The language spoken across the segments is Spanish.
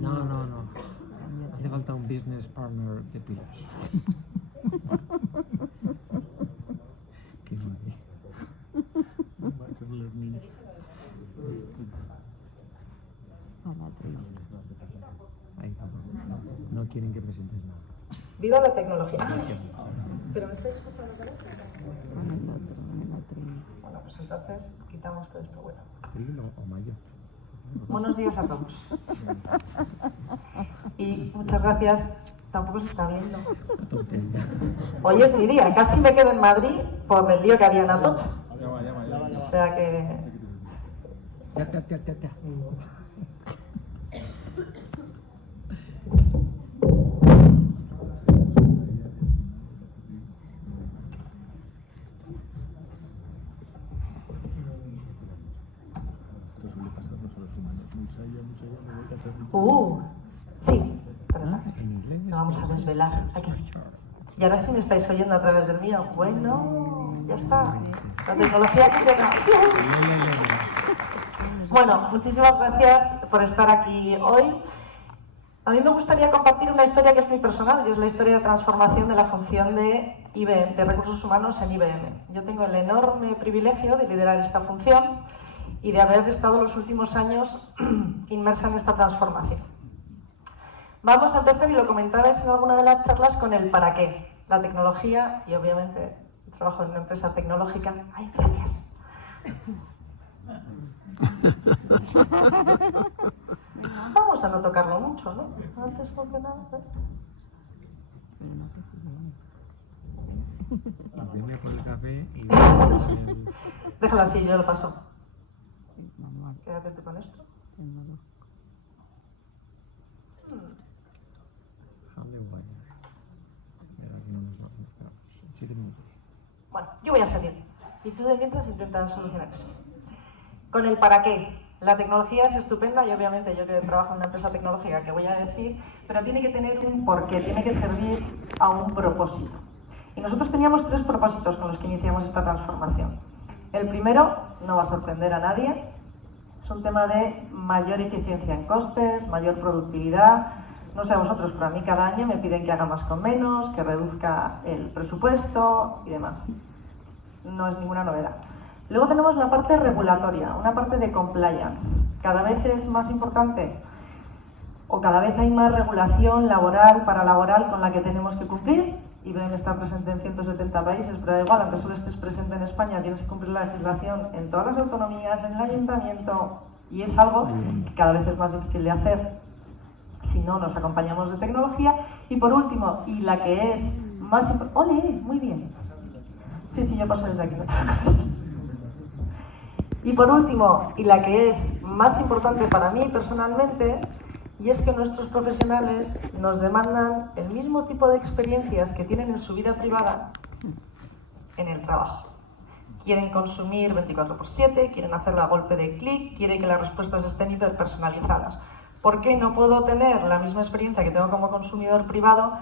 No. Hace falta un business partner de pilas. Qué guay. Ahí no quieren que presentes nada. ¡Viva la tecnología! ¿Pero me estáis escuchando con esto? Bueno, pues entonces quitamos todo esto. Bueno. ¿Abril o mayo? Buenos días a todos. Y muchas gracias. Tampoco se está viendo. Hoy es mi día. Casi me quedo en Madrid por el lío que había en Atocha. O sea que... Ya. Sí, perdón. Lo vamos a desvelar aquí. Y ahora sí me estáis oyendo a través del mío. Bueno, ya está. La tecnología que llega. Bueno, muchísimas gracias por estar aquí hoy. A mí me gustaría compartir una historia que es muy personal, y es la historia de transformación de la función de IBM, de recursos humanos en IBM. Yo tengo el enorme privilegio de liderar esta función y de haber estado los últimos años inmersa en esta transformación. Vamos a empezar, y lo comentabais en alguna de las charlas, con el para qué. La tecnología, y obviamente trabajo en una empresa tecnológica. ¡Ay, gracias! Vamos a no tocarlo mucho, ¿no? Antes funcionaba, ¿ves? Viene por el café y... Déjalo así, yo lo paso. Quédate tú con esto. Bueno, yo voy a salir. Y tú de mientras intentas solucionar eso. Con el para qué. La tecnología es estupenda y obviamente yo que trabajo en una empresa tecnológica que voy a decir, pero tiene que tener un porqué, tiene que servir a un propósito. Y nosotros teníamos 3 propósitos con los que iniciamos esta transformación. El primero, no va a sorprender a nadie, es un tema de mayor eficiencia en costes, mayor productividad. No sé a vosotros, pero a mí cada año me piden que haga más con menos, que reduzca el presupuesto y demás. No es ninguna novedad. Luego tenemos la parte regulatoria, una parte de compliance. Cada vez es más importante, o cada vez hay más regulación laboral, paralaboral, con la que tenemos que cumplir. IBM está presente en 170 países, pero da igual, aunque solo estés presente en España, tienes que cumplir la legislación en todas las autonomías, en el ayuntamiento, y es algo que cada vez es más difícil de hacer si no nos acompañamos de tecnología. Y por último, y la que es más importante... ¡Ole! Muy bien. Sí, yo paso desde aquí, no te preocupes. Y por último, y la que es más importante para mí personalmente, y es que nuestros profesionales nos demandan el mismo tipo de experiencias que tienen en su vida privada en el trabajo. Quieren consumir 24/7, quieren hacerlo a golpe de clic, quieren que las respuestas estén hiperpersonalizadas. ¿Por qué no puedo tener la misma experiencia que tengo como consumidor privado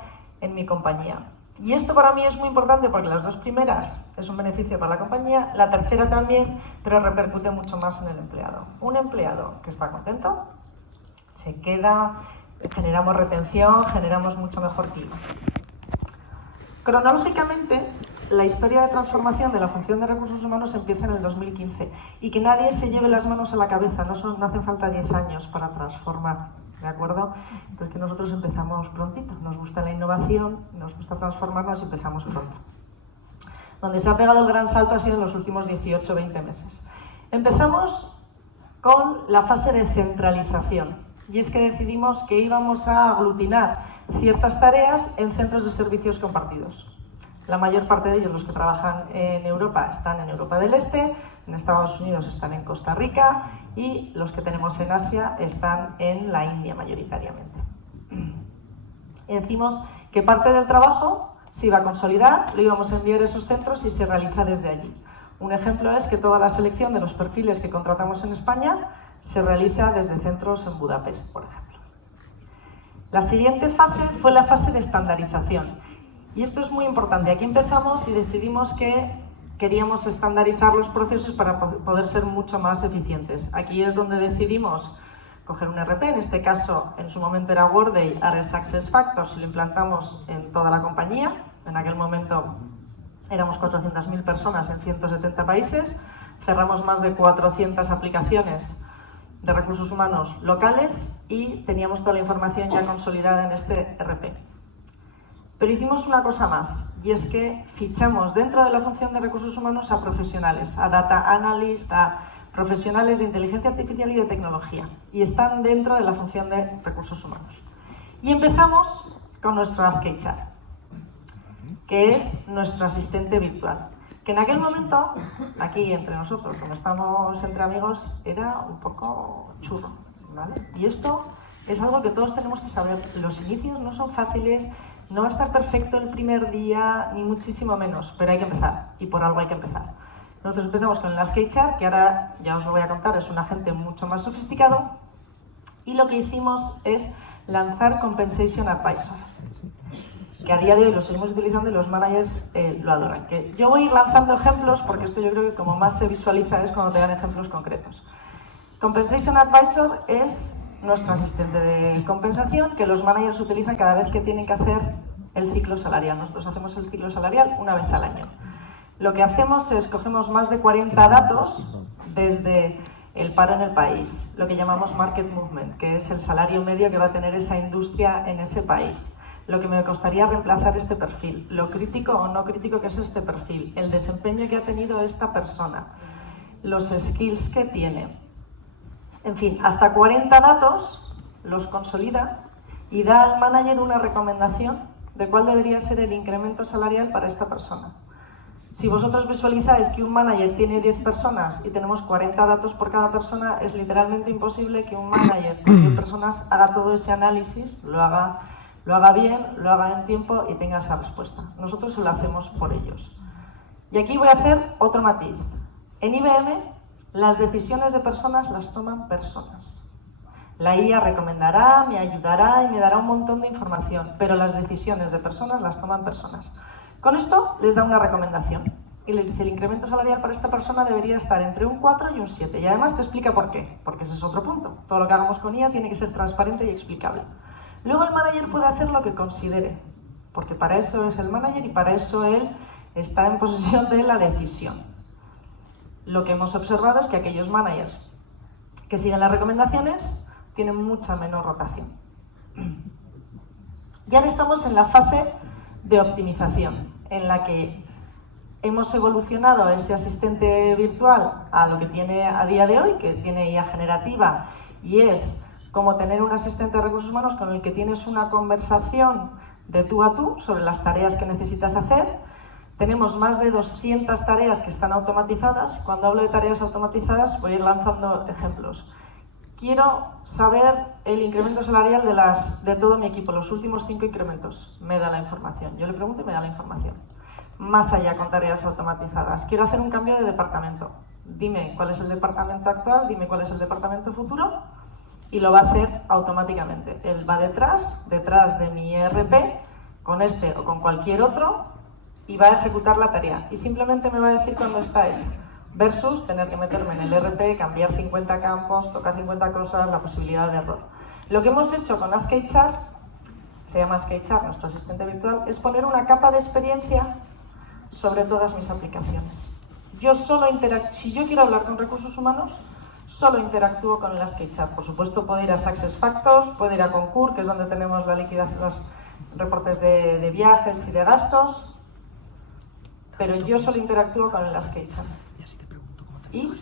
en mi compañía? Y esto para mí es muy importante porque las 2 primeras es un beneficio para la compañía, la tercera también, pero repercute mucho más en el empleado. Un empleado que está contento, se queda, generamos retención, generamos mucho mejor clima. Cronológicamente, la historia de transformación de la función de recursos humanos empieza en el 2015 y que nadie se lleve las manos a la cabeza, no hacen falta 10 años para transformar, ¿de acuerdo? Porque nosotros empezamos prontito, nos gusta la innovación, nos gusta transformarnos y empezamos pronto. Donde se ha pegado el gran salto ha sido en los últimos 18 o 20 meses. Empezamos con la fase de centralización. Y es que decidimos que íbamos a aglutinar ciertas tareas en centros de servicios compartidos. La mayor parte de ellos, los que trabajan en Europa, están en Europa del Este, en Estados Unidos están en Costa Rica y los que tenemos en Asia están en la India mayoritariamente. Y decimos que parte del trabajo se iba a consolidar, lo íbamos a enviar a esos centros y se realiza desde allí. Un ejemplo es que toda la selección de los perfiles que contratamos en España se realiza desde centros en Budapest, por ejemplo. La siguiente fase fue la fase de estandarización. Y esto es muy importante. Aquí empezamos y decidimos que queríamos estandarizar los procesos para poder ser mucho más eficientes. Aquí es donde decidimos coger un RP, en este caso en su momento era Workday, ahora es SuccessFactors, y lo implantamos en toda la compañía. En aquel momento éramos 400.000 personas en 170 países, cerramos más de 400 aplicaciones de recursos humanos locales y teníamos toda la información ya consolidada en este RP. Pero hicimos una cosa más, y es que fichamos dentro de la función de recursos humanos a profesionales, a data analyst, a profesionales de inteligencia artificial y de tecnología, y están dentro de la función de recursos humanos. Y empezamos con nuestro AskHR, que es nuestro asistente virtual, que en aquel momento, aquí entre nosotros, como estamos entre amigos, era un poco churro, ¿vale? Y esto es algo que todos tenemos que saber. Los inicios no son fáciles, no va a estar perfecto el primer día, ni muchísimo menos, pero hay que empezar, y por algo hay que empezar. Nosotros empezamos con el AskHR, que ahora ya os lo voy a contar, es un agente mucho más sofisticado, y lo que hicimos es lanzar Compensation Advisor, que a día de hoy lo seguimos utilizando y los managers lo adoran. Que yo voy a ir lanzando ejemplos, porque esto yo creo que como más se visualiza es cuando te dan ejemplos concretos. Compensation Advisor es nuestro asistente de compensación que los managers utilizan cada vez que tienen que hacer el ciclo salarial. Nosotros hacemos el ciclo salarial una vez al año. Lo que hacemos es cogemos más de 40 datos desde el paro en el país, lo que llamamos market movement, que es el salario medio que va a tener esa industria en ese país, lo que me costaría reemplazar este perfil, lo crítico o no crítico que es este perfil, el desempeño que ha tenido esta persona, los skills que tiene. En fin, hasta 40 datos los consolida y da al manager una recomendación de cuál debería ser el incremento salarial para esta persona. Si vosotros visualizáis que un manager tiene 10 personas y tenemos 40 datos por cada persona, es literalmente imposible que un manager con 10 personas haga todo ese análisis, lo haga bien, lo haga en tiempo y tenga esa respuesta. Nosotros lo hacemos por ellos. Y aquí voy a hacer otro matiz. En IBM, las decisiones de personas las toman personas. La IA recomendará, me ayudará y me dará un montón de información, pero las decisiones de personas las toman personas. Con esto les da una recomendación y les dice el incremento salarial para esta persona debería estar entre un 4 y un 7. Y además te explica por qué, porque ese es otro punto. Todo lo que hagamos con IA tiene que ser transparente y explicable. Luego el manager puede hacer lo que considere, porque para eso es el manager y para eso él está en posesión de la decisión. Lo que hemos observado es que aquellos managers que siguen las recomendaciones tienen mucha menor rotación. Y ahora estamos en la fase de optimización, en la que hemos evolucionado ese asistente virtual a lo que tiene a día de hoy, que tiene IA generativa, y es como tener un asistente de recursos humanos con el que tienes una conversación de tú a tú sobre las tareas que necesitas hacer. Tenemos más de 200 tareas que están automatizadas. Cuando hablo de tareas automatizadas voy a ir lanzando ejemplos. Quiero saber el incremento salarial de todo mi equipo, los últimos 5 incrementos. Me da la información. Yo le pregunto y me da la información. Más allá con tareas automatizadas. Quiero hacer un cambio de departamento. Dime cuál es el departamento actual, dime cuál es el departamento futuro y lo va a hacer automáticamente. Él va detrás de mi ERP, con este o con cualquier otro, y va a ejecutar la tarea y simplemente me va a decir cuándo está hecha, versus tener que meterme en el ERP, cambiar 50 campos, tocar 50 cosas, la posibilidad de error. Lo que hemos hecho con AskHR, se llama AskHR, nuestro asistente virtual, es poner una capa de experiencia sobre todas mis aplicaciones. Si yo quiero hablar con recursos humanos, solo interactúo con el AskHR. Por supuesto, puedo ir a SuccessFactors, puedo ir a Concur, que es donde tenemos la liquidación, los reportes de viajes y de gastos, pero yo solo interactúo con el AskHR. Y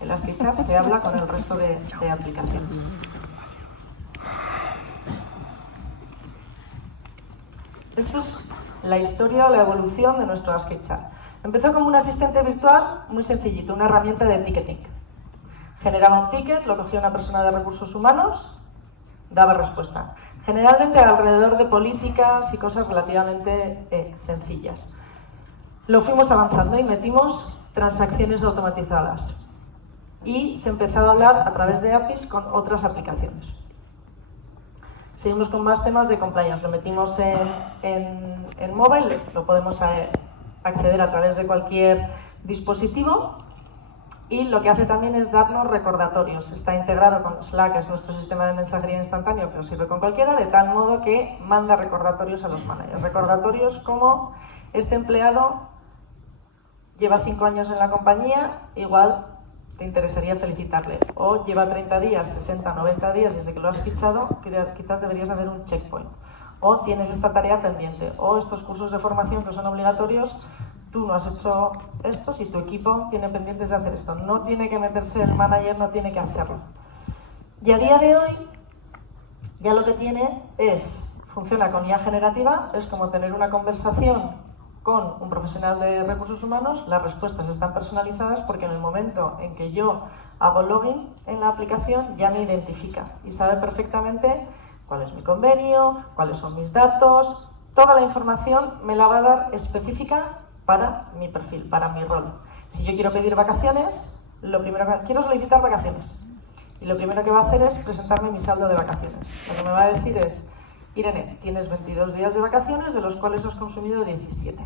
el AskHR se habla con el resto de aplicaciones. Esto es la historia o la evolución de nuestro AskHR. Empezó como un asistente virtual muy sencillito, una herramienta de ticketing. Generaba un ticket, lo cogía una persona de recursos humanos, daba respuesta. Generalmente alrededor de políticas y cosas relativamente sencillas. Lo fuimos avanzando y metimos transacciones automatizadas. Y se empezó a hablar a través de APIs con otras aplicaciones. Seguimos con más temas de compliance. Lo metimos en mobile, lo podemos acceder a través de cualquier dispositivo. Y lo que hace también es darnos recordatorios. Está integrado con Slack, que es nuestro sistema de mensajería instantáneo, que nos sirve con cualquiera, de tal modo que manda recordatorios a los managers. Recordatorios como: este empleado lleva 5 años en la compañía, igual te interesaría felicitarle. O lleva 30 días, 60, 90 días desde que lo has fichado, quizás deberías hacer un checkpoint. O tienes esta tarea pendiente. O estos cursos de formación que son obligatorios, tú no has hecho esto, si tu equipo tiene pendientes de hacer esto. No tiene que meterse el manager, no tiene que hacerlo. Y a día de hoy, ya lo que tiene es, funciona con IA generativa, es como tener una conversación con un profesional de recursos humanos. Las respuestas están personalizadas porque en el momento en que yo hago login en la aplicación ya me identifica y sabe perfectamente cuál es mi convenio, cuáles son mis datos. Toda la información me la va a dar específica para mi perfil, para mi rol. Si yo quiero pedir vacaciones, quiero solicitar vacaciones, y lo primero que va a hacer es presentarme mi saldo de vacaciones. Lo que me va a decir es: Irene, tienes 22 días de vacaciones, de los cuales has consumido 17.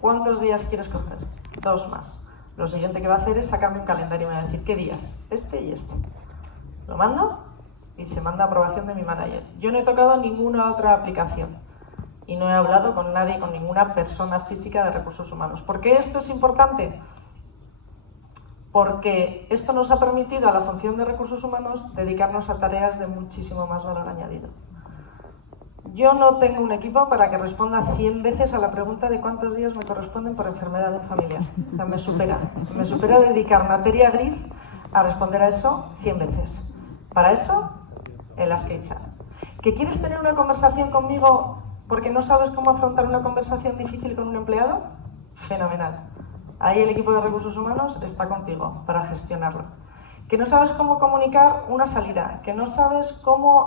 ¿Cuántos días quieres coger? 2 más. Lo siguiente que va a hacer es sacarme un calendario y me va a decir: ¿qué días? Este y este. Lo mando y se manda a aprobación de mi manager. Yo no he tocado ninguna otra aplicación y no he hablado con nadie, con ninguna persona física de recursos humanos. ¿Por qué esto es importante? Porque esto nos ha permitido a la función de recursos humanos dedicarnos a tareas de muchísimo más valor añadido. Yo no tengo un equipo para que responda 100 veces a la pregunta de cuántos días me corresponden por enfermedad familiar. O sea, me supera dedicar materia gris a responder a eso 100 veces. Para eso, el AskHR. ¿Que quieres tener una conversación conmigo porque no sabes cómo afrontar una conversación difícil con un empleado? Fenomenal. Ahí el equipo de recursos humanos está contigo para gestionarlo. Que no sabes cómo comunicar una salida, que no sabes cómo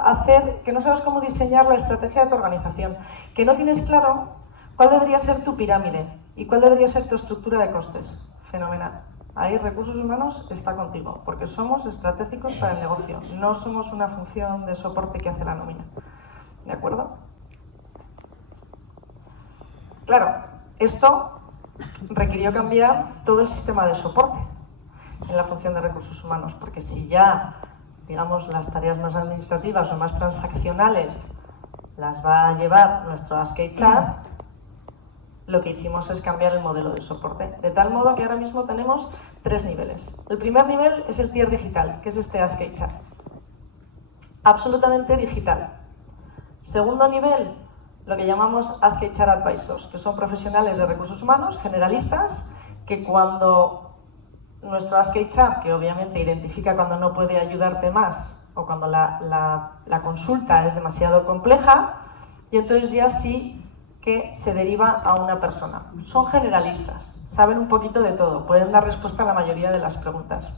diseñar la estrategia de tu organización, que no tienes claro cuál debería ser tu pirámide y cuál debería ser tu estructura de costes. Fenomenal. Ahí recursos humanos está contigo, porque somos estratégicos para el negocio, no somos una función de soporte que hace la nómina. ¿De acuerdo? Claro, esto requirió cambiar todo el sistema de soporte en la función de recursos humanos, porque si ya, digamos, las tareas más administrativas o más transaccionales las va a llevar nuestro AskHR, lo que hicimos es cambiar el modelo de soporte, de tal modo que ahora mismo tenemos 3 niveles. El primer nivel es el tier digital, que es este AskHR, absolutamente digital. Segundo nivel, lo que llamamos AskHR Advisors, que son profesionales de recursos humanos, generalistas, que cuando nuestro AskHR, que obviamente identifica cuando no puede ayudarte más o cuando la consulta es demasiado compleja, y entonces ya sí que se deriva a una persona. Son generalistas, saben un poquito de todo, pueden dar respuesta a la mayoría de las preguntas.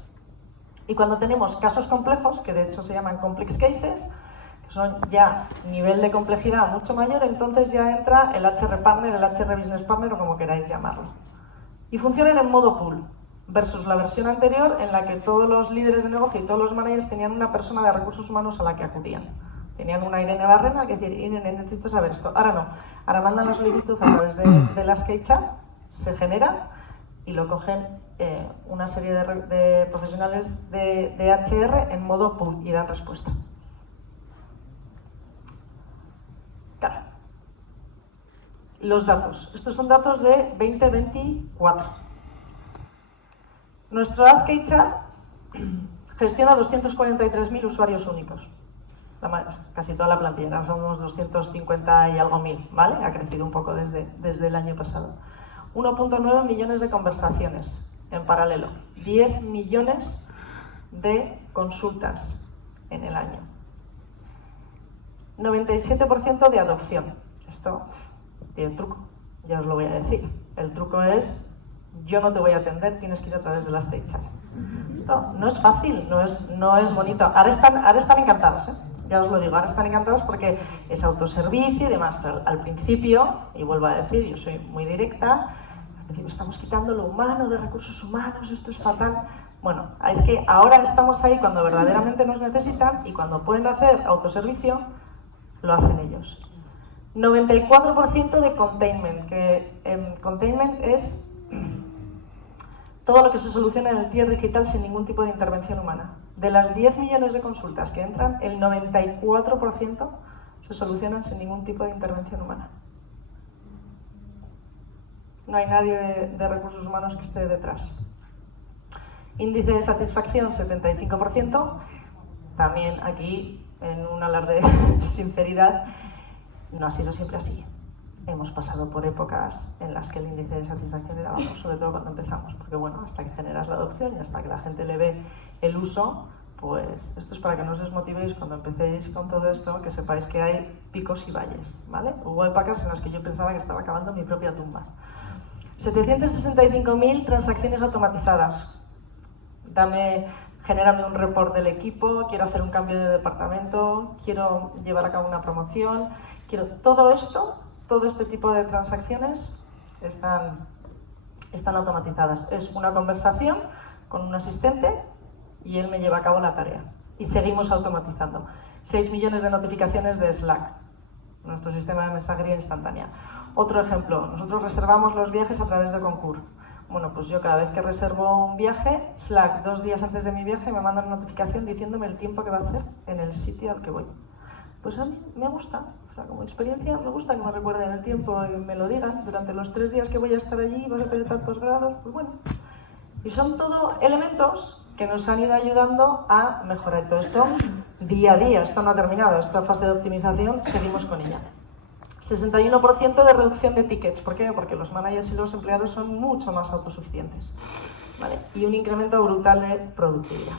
Y cuando tenemos casos complejos, que de hecho se llaman complex cases, que son ya nivel de complejidad mucho mayor, entonces ya entra el HR Partner, el HR Business Partner o como queráis llamarlo. Y funcionan en modo pool, versus la versión anterior en la que todos los líderes de negocio y todos los managers tenían una persona de recursos humanos a la que acudían. Tenían una Irene Barrena que decir: Irene, necesito saber esto. Ahora no, ahora mandan la solicitud a través de las AskHR, se genera y lo cogen una serie de profesionales de HR en modo pool y dan respuesta. Claro. Los datos. Estos son datos de 2024. Nuestro AskHR gestiona 243.000 usuarios únicos. Casi toda la plantilla, ahora somos 250 y algo mil, ¿vale? Ha crecido un poco desde el año pasado. 1.9 millones de conversaciones en paralelo. 10 millones de consultas en el año. 97% de adopción. Esto tiene truco, ya os lo voy a decir. El truco es: yo no te voy a atender, tienes que ir a través de las AskHR. Esto no es fácil, no es bonito. Ahora están encantados, ¿eh? Ya os lo digo, ahora están encantados porque es autoservicio y demás, pero al principio, y vuelvo a decir, yo soy muy directa, es decir, estamos quitando lo humano de recursos humanos, esto es fatal. Bueno, es que ahora estamos ahí cuando verdaderamente nos necesitan y cuando pueden hacer autoservicio, lo hacen ellos. 94% de containment, que containment es todo lo que se soluciona en el tier digital sin ningún tipo de intervención humana. De las 10 millones de consultas que entran, el 94% se solucionan sin ningún tipo de intervención humana. No hay nadie de recursos humanos que esté detrás. Índice de satisfacción, 75%. También aquí, en un alarde de sinceridad, no ha sido siempre así. Hemos pasado por épocas en las que el índice de satisfacción era bajo, sobre todo cuando empezamos, porque bueno, hasta que generas la adopción y hasta que la gente le ve el uso, pues esto es para que no os desmotivéis cuando empecéis con todo esto, que sepáis que hay picos y valles, ¿vale? Hubo épocas en las que yo pensaba que estaba acabando mi propia tumba. 765.000 transacciones automatizadas. Genérame un report del equipo, quiero hacer un cambio de departamento, quiero llevar a cabo una promoción, todo esto, todo este tipo de transacciones están automatizadas. Es una conversación con un asistente y él me lleva a cabo la tarea. Y seguimos automatizando. 6 millones de notificaciones de Slack, nuestro sistema de mensajería instantánea. Otro ejemplo, nosotros reservamos los viajes a través de Concur. Bueno, pues yo cada vez que reservo un viaje, Slack 2 días antes de mi viaje me manda una notificación diciéndome el tiempo que va a hacer en el sitio al que voy. Pues a mí me gusta, o sea, como experiencia me gusta que me recuerden el tiempo y me lo digan. Durante los 3 días que voy a estar allí vas a tener tantos grados, pues bueno. Y son todo elementos que nos han ido ayudando a mejorar todo esto día a día. Esto no ha terminado, esta fase de optimización seguimos con ella. 61% de reducción de tickets. ¿Por qué? Porque los managers y los empleados son mucho más autosuficientes, ¿vale? Y un incremento brutal de productividad.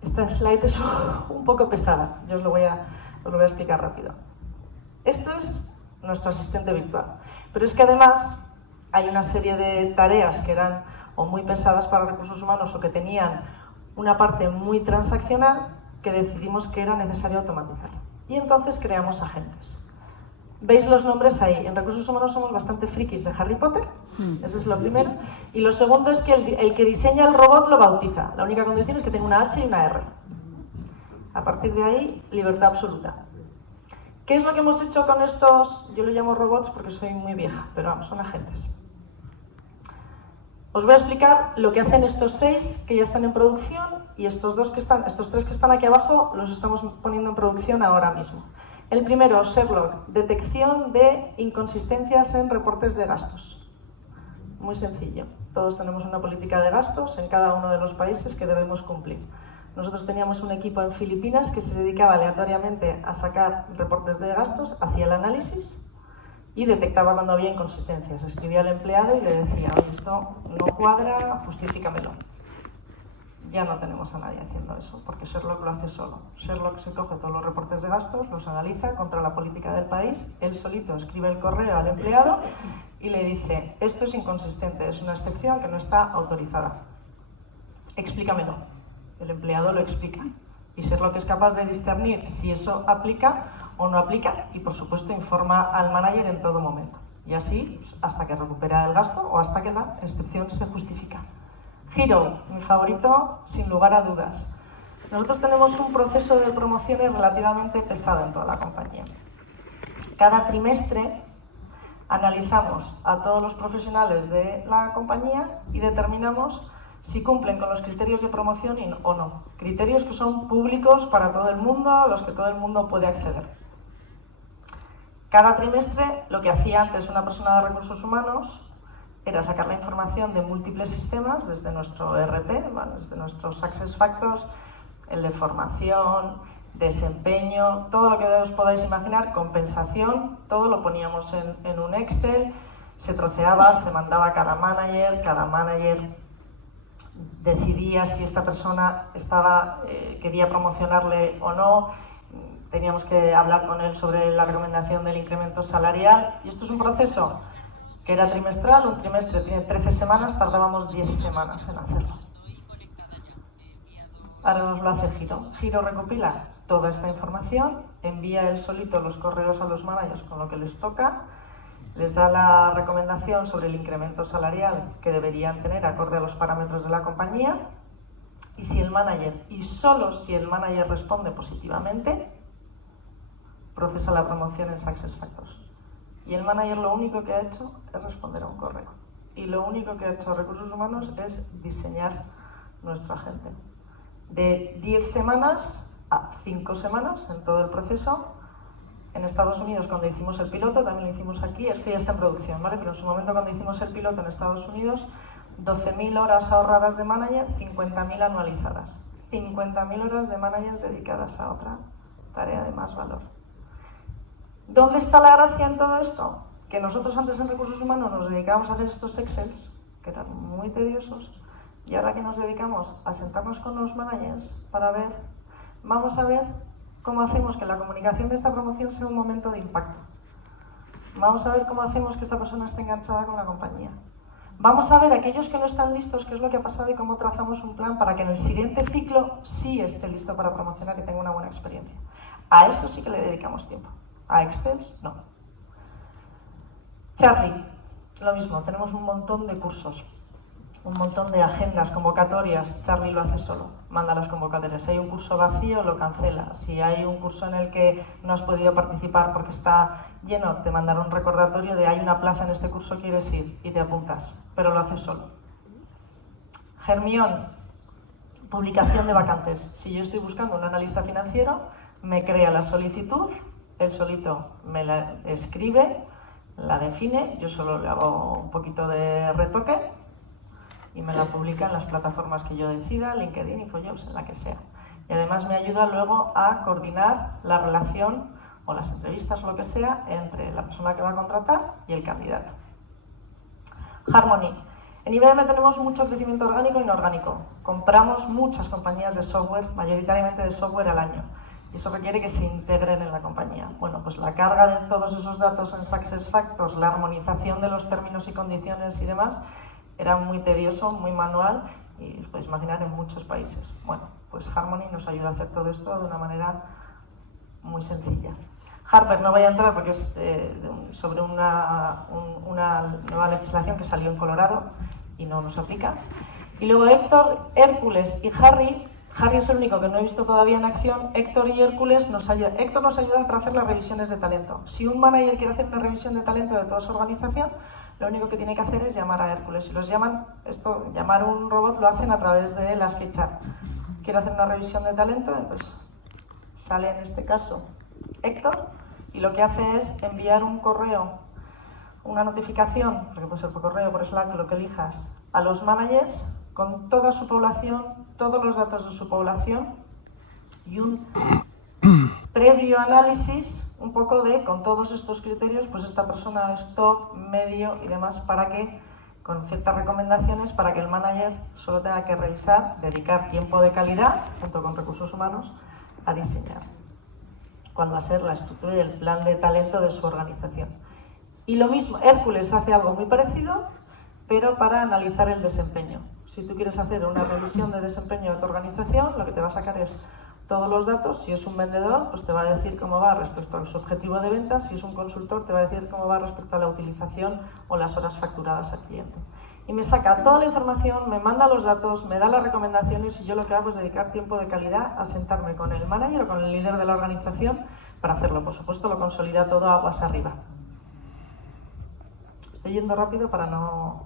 Esta slide es un poco pesada, yo os lo voy a explicar rápido. Esto es nuestro asistente virtual, pero es que además hay una serie de tareas que eran o muy pesadas para recursos humanos o que tenían una parte muy transaccional que decidimos que era necesario automatizar. Y entonces creamos agentes. ¿Veis los nombres ahí? En recursos humanos somos bastante frikis de Harry Potter, eso es lo primero. Y lo segundo es que el que diseña el robot lo bautiza. La única condición es que tenga una H y una R. A partir de ahí, libertad absoluta. ¿Qué es lo que hemos hecho con estos? Yo lo llamo robots porque soy muy vieja, pero vamos, son agentes. Os voy a explicar lo que hacen estos 6 que ya están en producción y estos 3 que están aquí abajo los estamos poniendo en producción ahora mismo. El primero, Sherlock, detección de inconsistencias en reportes de gastos. Muy sencillo. Todos tenemos una política de gastos en cada uno de los países que debemos cumplir. Nosotros teníamos un equipo en Filipinas que se dedicaba aleatoriamente a sacar reportes de gastos, hacía el análisis y detectaba cuando había inconsistencias. Escribía al empleado y le decía, oye, esto no cuadra, justifícamelo. Ya no tenemos a nadie haciendo eso, porque Sherlock lo hace solo. Sherlock se coge todos los reportes de gastos, los analiza contra la política del país, él solito escribe el correo al empleado y le dice, esto es inconsistente, es una excepción que no está autorizada. Explícamelo. El empleado lo explica. Y Sherlock es capaz de discernir si eso aplica o no aplica y, por supuesto, informa al manager en todo momento. Y así hasta que recupera el gasto o hasta que la excepción se justifica. Hero, mi favorito, sin lugar a dudas. Nosotros tenemos un proceso de promociones relativamente pesado en toda la compañía. Cada trimestre analizamos a todos los profesionales de la compañía y determinamos si cumplen con los criterios de promoción o no. Criterios que son públicos para todo el mundo, a los que todo el mundo puede acceder. Cada trimestre, lo que hacía antes una persona de recursos humanos era sacar la información de múltiples sistemas, desde nuestro ERP, desde nuestros SuccessFactors, el de formación, desempeño, todo lo que os podáis imaginar, compensación, todo lo poníamos en un Excel, se troceaba, se mandaba a cada manager decidía si esta persona quería promocionarle o no, teníamos que hablar con él sobre la recomendación del incremento salarial, y esto es un proceso que era trimestral, un trimestre tiene 13 semanas, tardábamos 10 semanas en hacerlo. Ahora nos lo hace Giro. Giro recopila toda esta información, envía él solito los correos a los managers con lo que les toca, les da la recomendación sobre el incremento salarial que deberían tener acorde a los parámetros de la compañía, y si el manager, y solo si el manager responde positivamente, procesa la promoción en SuccessFactors. Y el manager lo único que ha hecho es responder a un correo. Y lo único que ha hecho Recursos Humanos es diseñar nuestra agente. De 10 semanas a 5 semanas en todo el proceso. En Estados Unidos, cuando hicimos el piloto, también lo hicimos aquí, esto ya está en producción, ¿vale? Pero en su momento, cuando hicimos el piloto en Estados Unidos, 12.000 horas ahorradas de manager, 50.000 anualizadas. 50.000 horas de managers dedicadas a otra tarea de más valor. ¿Dónde está la gracia en todo esto? Que nosotros antes en Recursos Humanos nos dedicábamos a hacer estos Excels, que eran muy tediosos, y ahora que nos dedicamos a sentarnos con los managers para ver, vamos a ver cómo hacemos que la comunicación de esta promoción sea un momento de impacto. Vamos a ver cómo hacemos que esta persona esté enganchada con la compañía. Vamos a ver aquellos que no están listos, qué es lo que ha pasado y cómo trazamos un plan para que en el siguiente ciclo sí esté listo para promocionar y tenga una buena experiencia. A eso sí que le dedicamos tiempo. A Excels, no. Charlie, lo mismo, tenemos un montón de cursos, un montón de agendas, convocatorias. Charlie lo hace solo, manda las convocatorias. Si hay un curso vacío, lo cancela. Si hay un curso en el que no has podido participar porque está lleno, te mandará un recordatorio de hay una plaza en este curso, quieres ir, y te apuntas, pero lo hace solo. Germión, publicación de vacantes. Si yo estoy buscando un analista financiero, me crea la solicitud, él solito me la escribe, la define, yo solo le hago un poquito de retoque y me la publica en las plataformas que yo decida, LinkedIn, InfoJobs, en la que sea. Y además me ayuda luego a coordinar la relación o las entrevistas o lo que sea entre la persona que va a contratar y el candidato. Harmony. En IBM tenemos mucho crecimiento orgánico e inorgánico. Compramos muchas compañías de software, mayoritariamente de software al año. Y eso requiere que se integren en la compañía. Bueno, pues la carga de todos esos datos en SuccessFactors, la armonización de los términos y condiciones y demás, era muy tedioso, muy manual y os podéis imaginar en muchos países. Bueno, pues Harmony nos ayuda a hacer todo esto de una manera muy sencilla. Harper no voy a entrar porque es sobre una nueva legislación que salió en Colorado y no nos aplica. Y luego Héctor, Hércules y Harry. Harry es el único que no he visto todavía en acción. Héctor y Hércules nos ayudan. Héctor nos ayuda para hacer las revisiones de talento. Si un manager quiere hacer una revisión de talento de toda su organización, lo único que tiene que hacer es llamar a Hércules. Si los llaman, llamar a un robot lo hacen a través de las HR. Quiere hacer una revisión de talento, entonces sale en este caso Héctor y lo que hace es enviar un correo, una notificación, porque puede ser por correo, por Slack, lo que elijas, a los managers con toda su población, todos los datos de su población y un previo análisis un poco de, con todos estos criterios, pues esta persona es top, medio y demás, para que, con ciertas recomendaciones, para que el manager solo tenga que revisar, dedicar tiempo de calidad, junto con recursos humanos, a diseñar cuál va a ser la estructura y el plan de talento de su organización. Y lo mismo, Hércules hace algo muy parecido, pero para analizar el desempeño. Si tú quieres hacer una revisión de desempeño de tu organización, lo que te va a sacar es todos los datos. Si es un vendedor, pues te va a decir cómo va respecto a su objetivo de ventas. Si es un consultor, te va a decir cómo va respecto a la utilización o las horas facturadas al cliente. Y me saca toda la información, me manda los datos, me da las recomendaciones y yo lo que hago es dedicar tiempo de calidad a sentarme con el manager o con el líder de la organización para hacerlo. Por supuesto, lo consolida todo aguas arriba. Estoy yendo rápido para no...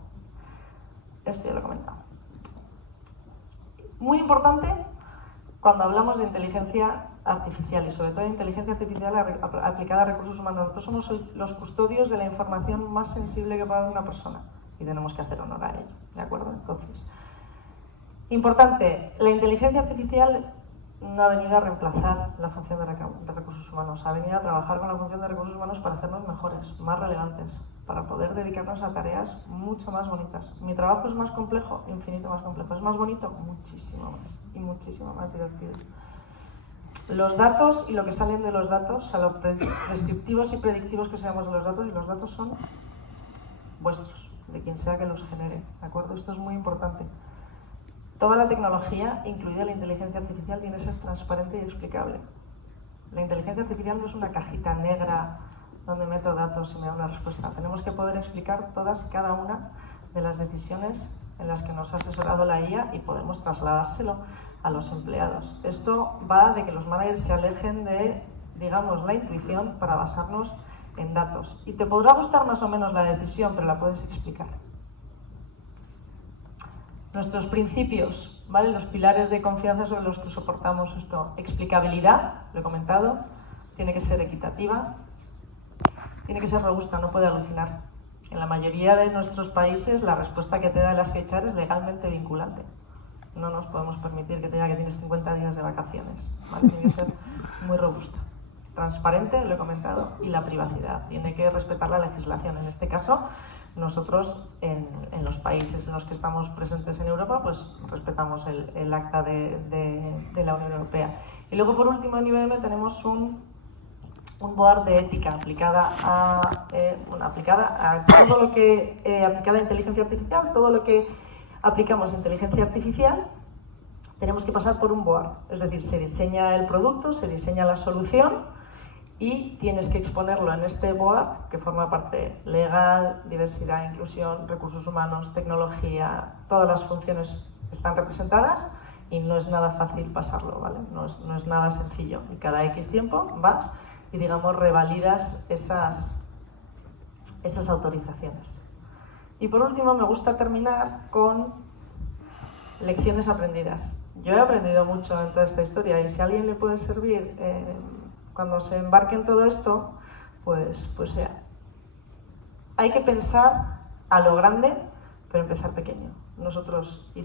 Esto ya lo he comentado. Muy importante cuando hablamos de inteligencia artificial y sobre todo de inteligencia artificial aplicada a recursos humanos. Nosotros somos los custodios de la información más sensible que puede haber una persona y tenemos que hacer honor a ello, ¿de acuerdo? Entonces, importante, la inteligencia artificial no ha venido a reemplazar la función de recursos humanos, ha venido a trabajar con la función de recursos humanos para hacernos mejores, más relevantes, para poder dedicarnos a tareas mucho más bonitas. Mi trabajo es más complejo, infinito más complejo. ¿Es más bonito? Muchísimo más y muchísimo más divertido. Los datos y lo que salen de los datos, o sea, los prescriptivos y predictivos que seamos de los datos, y los datos son vuestros, de quien sea que los genere, ¿de acuerdo? Esto es muy importante. Toda la tecnología, incluida la inteligencia artificial, tiene que ser transparente y explicable. La inteligencia artificial no es una cajita negra donde meto datos y me da una respuesta. Tenemos que poder explicar todas y cada una de las decisiones en las que nos ha asesorado la IA y podemos trasladárselo a los empleados. Esto va de que los managers se alejen de, digamos, la intuición para basarnos en datos. Y te podrá gustar más o menos la decisión, pero la puedes explicar. Nuestros principios, ¿vale? Los pilares de confianza sobre los que soportamos esto. Explicabilidad, lo he comentado, tiene que ser equitativa, tiene que ser robusta, no puede alucinar. En la mayoría de nuestros países la respuesta que te da el SketchUp es legalmente vinculante. No nos podemos permitir que te diga que tienes 50 días de vacaciones, ¿vale? Tiene que ser muy robusta. Transparente, lo he comentado, y la privacidad. Tiene que respetar la legislación. En este caso, nosotros en los países en los que estamos presentes en Europa, pues respetamos el acta de la Unión Europea. Y luego, por último, en IBM tenemos un board de ética aplicada a todo lo que aplicada a inteligencia artificial, todo lo que aplicamos a inteligencia artificial, tenemos que pasar por un board. Es decir, se diseña el producto, se diseña la solución y tienes que exponerlo en este board que forma parte legal, diversidad, inclusión, recursos humanos, tecnología, todas las funciones están representadas y no es nada fácil pasarlo, ¿vale? No es nada sencillo. Y cada X tiempo vas y, digamos, revalidas esas autorizaciones. Y por último, me gusta terminar con lecciones aprendidas. Yo he aprendido mucho en toda esta historia y si a alguien le puede servir cuando se embarque en todo esto, pues sea. Hay que pensar a lo grande, pero empezar pequeño. Nosotros lo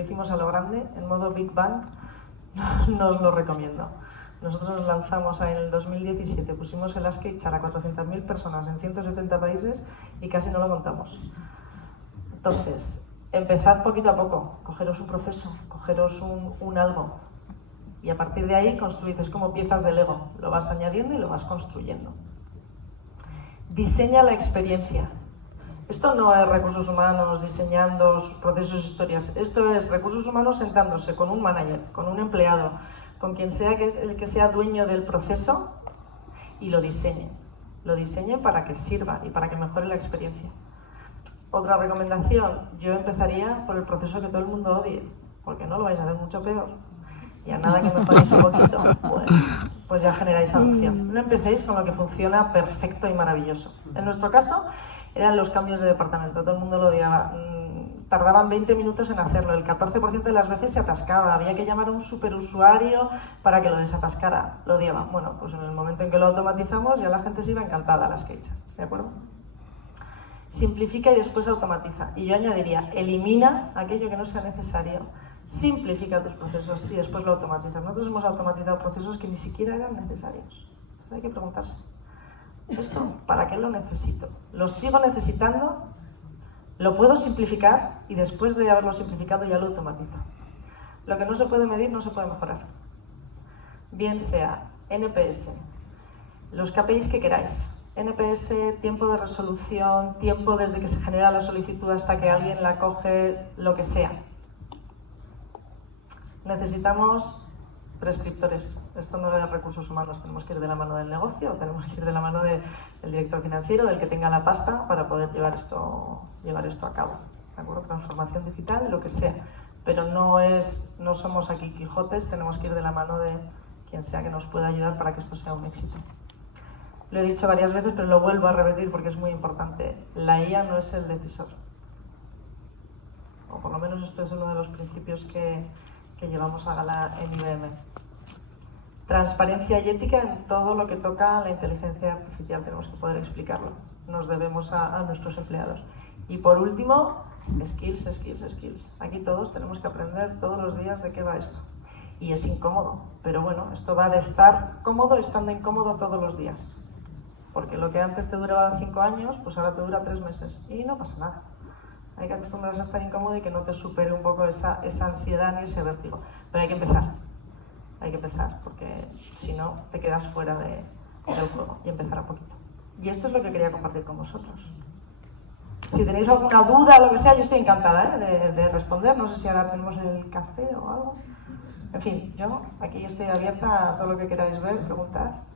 hicimos a lo grande, en modo Big Bang, no os lo recomiendo. Nosotros nos lanzamos en el 2017, pusimos el SketchUp a 400.000 personas en 170 países y casi no lo montamos. Entonces, empezad poquito a poco, cogeros un proceso, cogeros un algo y a partir de ahí construid, es como piezas de Lego, lo vas añadiendo y lo vas construyendo. Diseña la experiencia. Esto no es recursos humanos diseñando sus procesos, historias, esto es recursos humanos sentándose con un manager, con un empleado, con quien sea el que sea dueño del proceso y lo diseñe para que sirva y para que mejore la experiencia. Otra recomendación, yo empezaría por el proceso que todo el mundo odie, porque no lo vais a hacer mucho peor. Y a nada que mejoréis un poquito, pues ya generáis adopción. No empecéis con lo que funciona perfecto y maravilloso. En nuestro caso, eran los cambios de departamento, todo el mundo lo odiaba. Tardaban 20 minutos en hacerlo, el 14% de las veces se atascaba, había que llamar a un superusuario para que lo desatascara, lo odiaban. Bueno, pues en el momento en que lo automatizamos ya la gente se iba encantada a las SketchUp, ¿de acuerdo? Simplifica y después automatiza. Y yo añadiría, elimina aquello que no sea necesario, simplifica tus procesos y después lo automatizas. Nosotros hemos automatizado procesos que ni siquiera eran necesarios. Entonces hay que preguntarse, ¿esto para qué lo necesito? ¿Lo sigo necesitando? Lo puedo simplificar y después de haberlo simplificado ya lo automatizo. Lo que no se puede medir no se puede mejorar. Bien sea NPS, los KPIs que queráis. NPS, tiempo de resolución, tiempo desde que se genera la solicitud hasta que alguien la coge, lo que sea. Necesitamos prescriptores. Esto no es recursos humanos, tenemos que ir de la mano del negocio, tenemos que ir de la mano del director financiero, del que tenga la pasta para poder llevar esto a cabo. ¿De acuerdo? Transformación digital, lo que sea. Pero no somos aquí Quijotes, tenemos que ir de la mano de quien sea que nos pueda ayudar para que esto sea un éxito. Lo he dicho varias veces, pero lo vuelvo a repetir porque es muy importante. La IA no es el decisor. O por lo menos esto es uno de los principios que llevamos a gala en IBM. Transparencia y ética en todo lo que toca a la inteligencia artificial. Tenemos que poder explicarlo. Nos debemos a nuestros empleados. Y por último, skills. Aquí todos tenemos que aprender todos los días de qué va esto. Y es incómodo, pero bueno, esto va de estar cómodo estando incómodo todos los días. Porque lo que antes te duraba 5 años, pues ahora te dura 3 meses. Y no pasa nada. Hay que acostumbrarse a estar incómodo y que no te supere un poco esa ansiedad ni ese vértigo. Pero hay que empezar, porque si no te quedas fuera del juego y empezar a poquito. Y esto es lo que quería compartir con vosotros. Si tenéis alguna duda o lo que sea, yo estoy encantada de responder. No sé si ahora tenemos el café o algo. En fin, yo aquí estoy abierta a todo lo que queráis ver, preguntar.